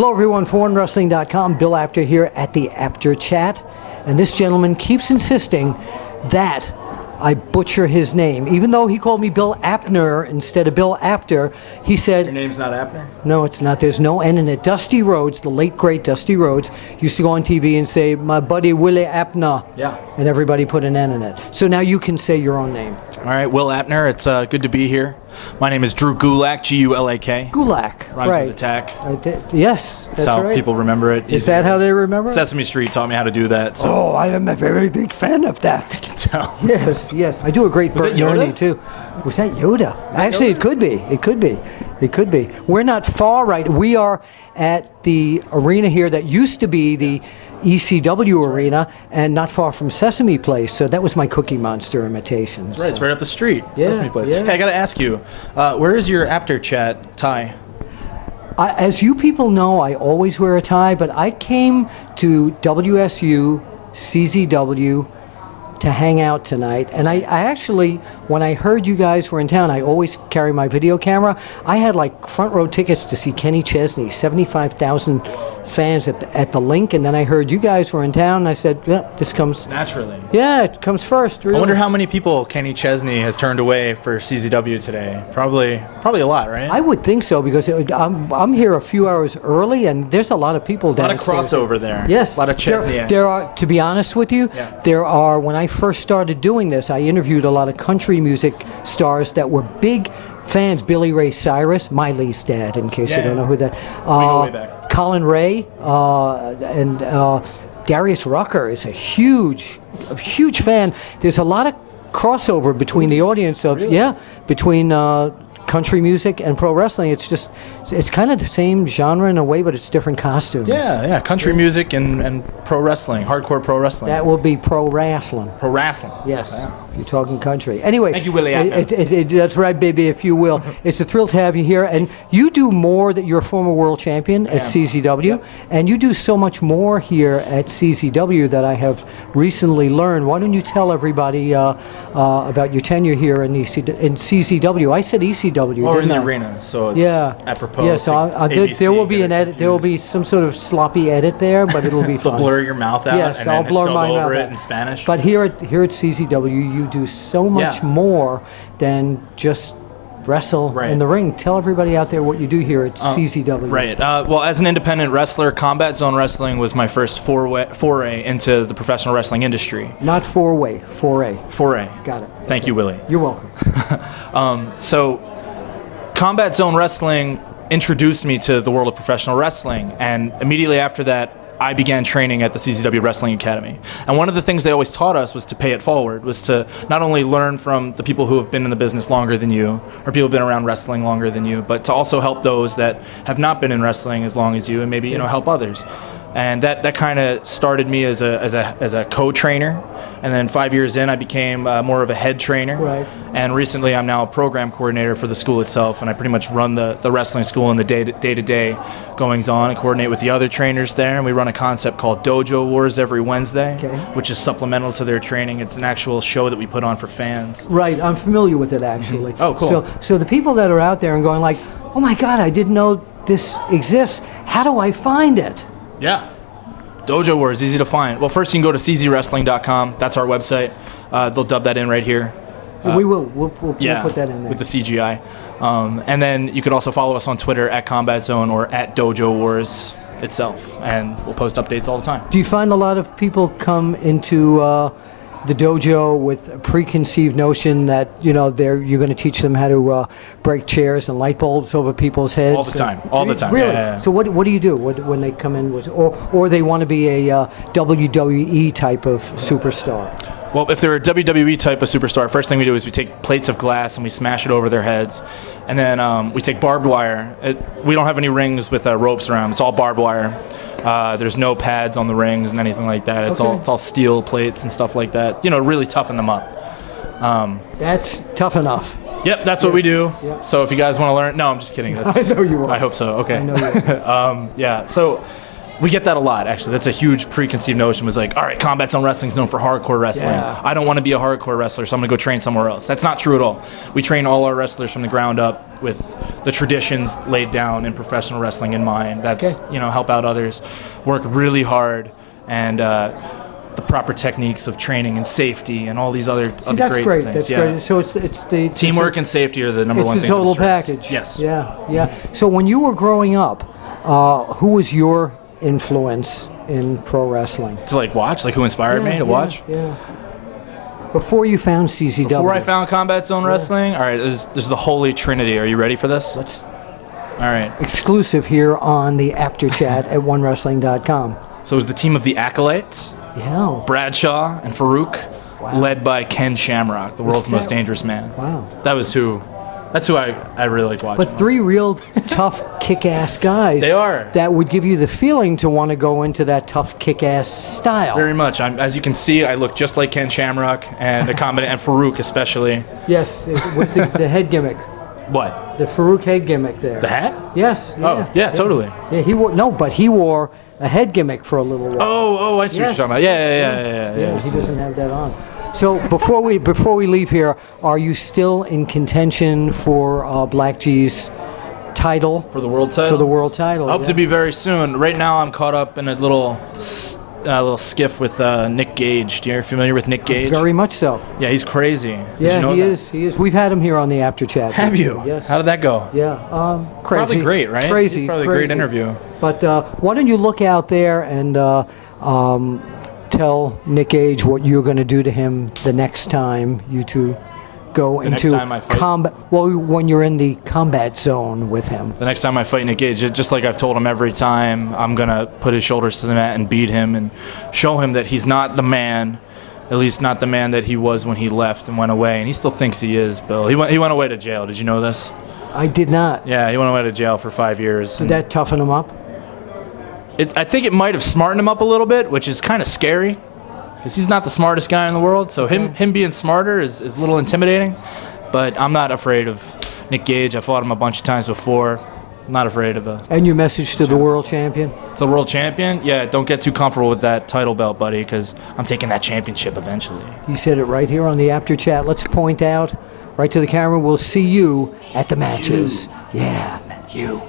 Hello everyone, foreignwrestling.com. Bill Apter here at the Apter Chat. And this gentleman keeps insisting that I butcher his name. Even though he called me Bill Apter instead of Bill Apter, he said... Your name's not Apter? No, it's not. There's no N in it. Dusty Rhodes, the late great Dusty Rhodes, used to go on TV and say, my buddy Willie Apter. Yeah. And everybody put an N in it. So now you can say your own name. All right, Will Apter. It's good to be here. My name is Drew Gulak, G-U-L-A-K. Gulak, Rhymes right. with attack. Yes, that's how right. people remember it. Is that how they remember it? Sesame Street taught me how to do that. So. Oh, I am a very big fan of that. I can tell. Yes, yes. I do a great Bert and Ernie, too. Was that Yoda? Actually, Yoda? It could be. It could be. It could be. We're not far right. We are at the arena here that used to be the ECW arena and not far from Sesame Place. So that was my Cookie Monster imitation. That's right. It's right up the street. Yeah, Sesame Place. Yeah. Hey, I got to ask you, where is your Apter Chat tie? As you people know, I always wear a tie, but I came to WSU, CZW, to hang out tonight. And I actually, when I heard you guys were in town, I always carry my video camera. I had like front row tickets to see Kenny Chesney, 75,000 fans at the link, and then I heard you guys were in town, and I said, yeah, this comes... Naturally. Yeah, it comes first, really. I wonder how many people Kenny Chesney has turned away for CZW today. Probably a lot, right? I would think so, because I'm here a few hours early, and there's a lot of people downstairs. A lot of crossover there. Yes. A lot of Chesney. There are, to be honest with you, there are, when I first started doing this, I interviewed a lot of country music stars that were big fans. Billy Ray Cyrus, Miley's dad, in case you don't know who that. We go way back. Colin Ray and Darius Rucker is a huge fan. There's a lot of crossover between the audience of between country music and pro wrestling. It's kind of the same genre in a way, but it's different costumes. Yeah, country music and pro wrestling, hardcore pro wrestling. That will be pro wrestling. Pro wrestling. Yes. Yeah. You're talking country. Anyway, thank you, Willie. That's right, baby, if you will. It's a thrill to have you here. And you do more, that you're a former world champion at CZW, and you do so much more here at CZW that I have recently learned. Why don't you tell everybody about your tenure here in CZW? I said ECW. Or in the arena, so it's apropos. Yeah, so there will be an edit. There will be some sort of sloppy edit there, but it'll be fun. They'll blur your mouth out. Yes, and I'll then blur dub my mouth over out. it in Spanish. But here at CZW, you do so much more than just wrestle in the ring. Tell everybody out there what you do here at CZW. Right. Well, as an independent wrestler, Combat Zone Wrestling was my first foray into the professional wrestling industry. Not foray. Foray. Got it. Thank you, Willie. You're welcome. So, Combat Zone Wrestling introduced me to the world of professional wrestling, and immediately after that, I began training at the CZW Wrestling Academy. And one of the things they always taught us was to pay it forward, was to not only learn from the people who have been in the business longer than you, or people who have been around wrestling longer than you, but to also help those that have not been in wrestling as long as you, and maybe help others. And that kind of started me as a co-trainer, and then 5 years in, I became more of a head trainer. Right. And recently, I'm now a program coordinator for the school itself, and I pretty much run the wrestling school and the day-to-day goings on, and coordinate with the other trainers there. And we run a concept called Dojo Wars every Wednesday, which is supplemental to their training. It's an actual show that we put on for fans. Right. I'm familiar with it, actually. Oh, cool. So the people that are out there and going like, oh my God, I didn't know this exists. How do I find it? Yeah. Dojo Wars, easy to find. Well, first you can go to czwrestling.com. That's our website. They'll dub that in right here. We will. We'll put that in there. With the CGI. And then you could also follow us on Twitter at Combat Zone or at Dojo Wars itself. And we'll post updates all the time. Do you find a lot of people come into the dojo with a preconceived notion that you're going to teach them how to break chairs and light bulbs over people's heads? All the time. Really? Yeah. So what do you do when they come in or they want to be a WWE type of superstar? Well, if they're a WWE type of superstar, first thing we do is we take plates of glass and we smash it over their heads. And then we take barbed wire. We don't have any rings with ropes around. It's all barbed wire. There's no pads on the rings and anything like that. It's all steel plates and stuff like that. Really toughen them up. That's tough enough. Yep, that's what we do. Yep. So if you guys want to learn, no, I'm just kidding. I know you are. I hope so. Okay. I know you are. Yeah. So We get that a lot, actually. That's a huge preconceived notion. Was like, all right, Combat Zone Wrestling is known for hardcore wrestling. Yeah. I don't want to be a hardcore wrestler, so I'm going to go train somewhere else. That's not true at all. We train all our wrestlers from the ground up with the traditions laid down in professional wrestling in mind. That's, help out others, work really hard, and the proper techniques of training and safety and all these other great things. That's great. So it's the teamwork and safety are the number one things. It's the total package. Yes. Yeah. So when you were growing up, who was your influence in pro wrestling? To watch? Who inspired me to watch? Yeah. Before you found CZW. Before I found Combat Zone Wrestling? All right, there's the Holy Trinity. Are you ready for this? Let's. All right. Exclusive here on the Apter Chat at OneWrestling.com. So it was the team of the Acolytes. Yeah. Bradshaw and Farouk, led by Ken Shamrock, the world's most dangerous man. Wow. That's who I really liked watching. But three real tough, kick-ass guys. They are. That would give you the feeling to want to go into that tough, kick-ass style. Very much. As you can see, I look just like Ken Shamrock and and Farouk especially. Yes. What's the head gimmick? What? The Farouk head gimmick there. The hat? Yes. Yeah, totally. Yeah, he wore a head gimmick for a little while. Oh, I see what you're talking about. Yeah. He doesn't have that on. So before we leave here, are you still in contention for Black G's title? For the world title? For the world title. Hope to be very soon. Right now I'm caught up in a little skiff with Nick Gage. You're familiar with Nick Gage? Very much so. Yeah, he's crazy. Did you know he is. He is. We've had him here on the Apter Chat. Have you? Yes. How did that go? Yeah. Crazy. Probably great, right? Crazy. He's probably a great interview. But why don't you look out there and tell Nick Gage what you're going to do to him the next time you two go into combat. Well, when you're in the combat zone with him. The next time I fight Nick Gage, just like I've told him every time, I'm going to put his shoulders to the mat and beat him and show him that he's not the man, at least not the man that he was when he left and went away. And he still thinks he is, Bill. He went away to jail. Did you know this? I did not. Yeah, he went away to jail for 5 years. Did that toughen him up? I think it might have smartened him up a little bit, which is kind of scary, because he's not the smartest guy in the world. So him being smarter is a little intimidating. But I'm not afraid of Nick Gage. I fought him a bunch of times before. I'm not afraid of a. And your message to the world champion? The world champion? Yeah, don't get too comfortable with that title belt, buddy, because I'm taking that championship eventually. He said it right here on the Apter Chat. Let's point out right to the camera. We'll see you at the matches. Yeah, you.